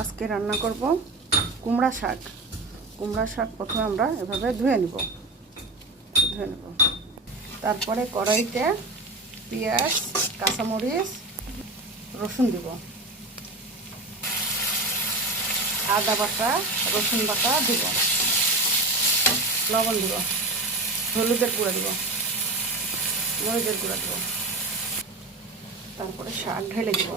আজকে রান্না করব কুমড়া শাক। কুমড়া শাক প্রথমে আমরা এভাবে ধুয়ে নেব। তারপরে কড়াইতে পেঁয়াজ, কাঁচামরিচ, রসুন দিব, আদা বাটা, রসুন বাটা দিব, লবণ দিব, হলুদের গুঁড়া দিব, মরিচের গুঁড়া দিব, তারপরে শাক ঢেলে দিব।